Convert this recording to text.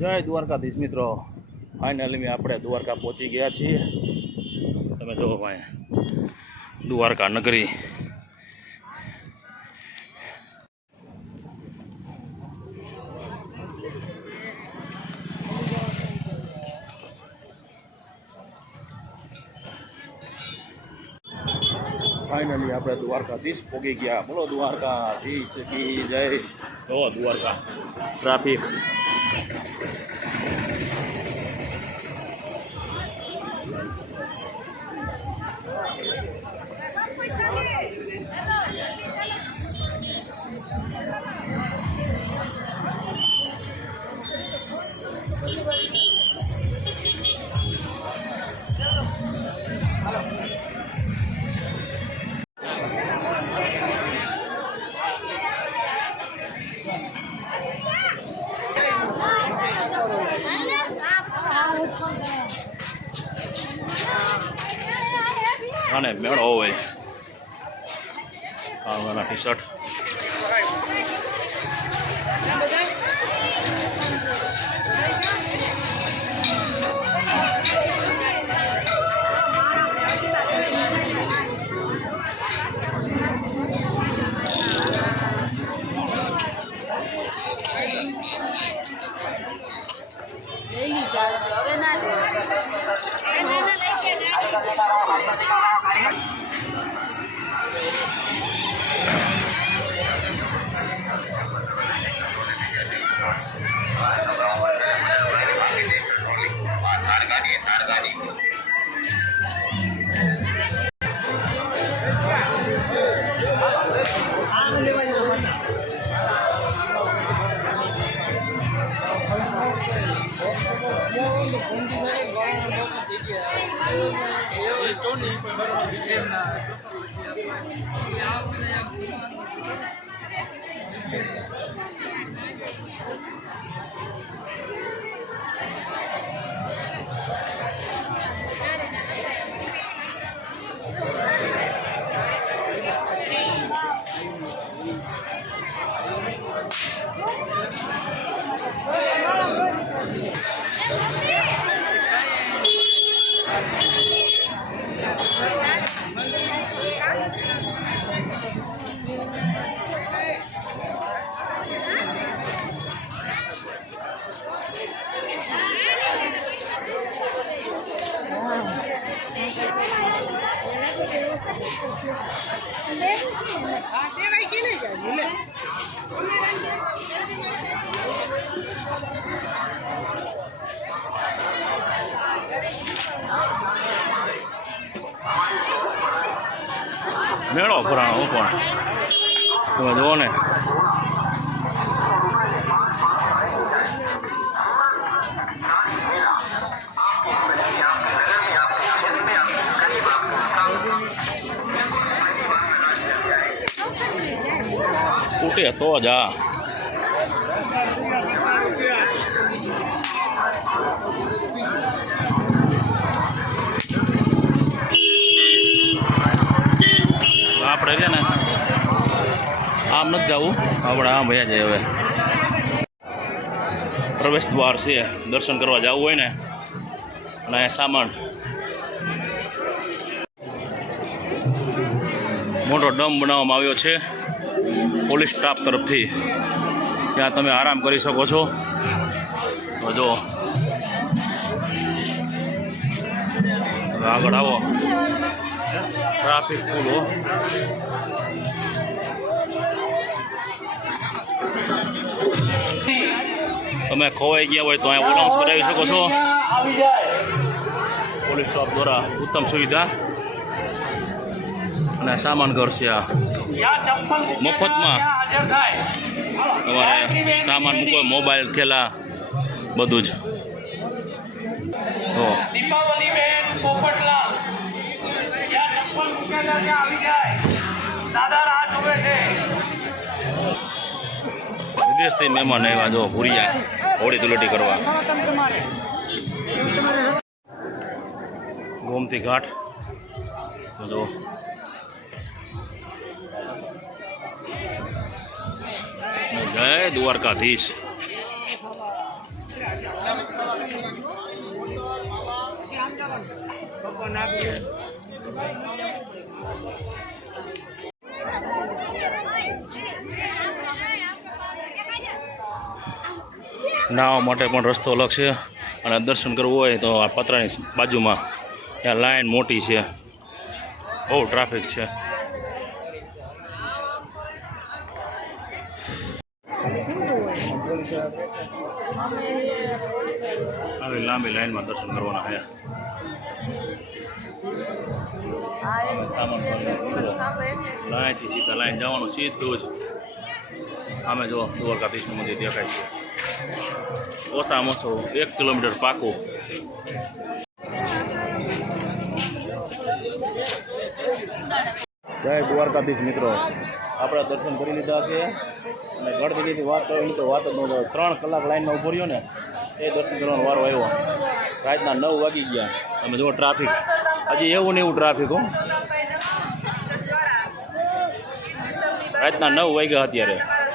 જય દ્વારકાધીશ મિત્રો, ફાઇનલી આપણે દ્વારકા પહોંચી ગયા છીએ। તમે જુઓ ભાઈ, દ્વારકા નગરી। ફાઇનલી આપણે દ્વારકાધીશ પહોંચી ગયા। બોલો દ્વારકાધીશ કી જય। તો દ્વારકા ટ્રાફિક અને મેળો હોય આ ટી શર્ટ મેળો ફરાણો પણ તમે જુઓ ને। ઉઠે તો જ આ આપણે છે ને આમ નથી જવું, આપણે આમ ભયા જાય। હવે પ્રવેશ દ્વાર છે, દર્શન કરવા જવું હોય ને, અને સામાન મોટો ડમ બનાવવામાં આવ્યો છે પોલીસ સ્ટાફ તરફથી, ત્યાં તમે આરામ કરી શકો છો। તો જો આગળ આવો, ટ્રાફિક ફૂલ હો। તમે ખોવાઈ ગયા હોય તો અહીંયા ઓલાઉન્સ કરાવી શકો છો। પોલીસ સ્ટાફ દ્વારા ઉત્તમ સુવિધા અને સામાન ઘર છે આ મફતમાં। તમારે સામાન મૂકો, મોબાઈલ થેલા બધું જ। તો વિદેશથી મહેમાન આવ્યા, જો ભૂરિયા હોળી ધૂળેટી કરવા। ગોમતી ઘાટ જો જય દ્વારકાધીશ। નાહવા માટે પણ રસ્તો અલગ છે અને દર્શન કરવું હોય તો આ પતરાની બાજુમાં ત્યાં લાઈન મોટી છે, બહુ ટ્રાફિક છે. આવી લાંબી લાઈનમાં દર્શન કરવાના છે. સામાન લાઈનથી સીધા લાઈન જવાનું સીધું જ. આમે જો દ્વારકાધીશનું મંદિર દેખાય છે. ઓછામાં ઓછું 1 કિલોમીટર પાકું. જય દ્વારકાધીશ મિત્રો, આપણે દર્શન કરી લીધા છે અને ગણપતિની વાત કરવાની તો વાત જ ન થાય. 3 કલાક લાઈનમાં ઊભો રહ્યો ને એ દર્શન કરવાનો વારો આવ્યો. રાતના 9 વાગી ગયા. તમે જુઓ ટ્રાફિક, હજી એવું ને એવું ટ્રાફિક. હો, રાતના 9 વાગ્યા અત્યારે.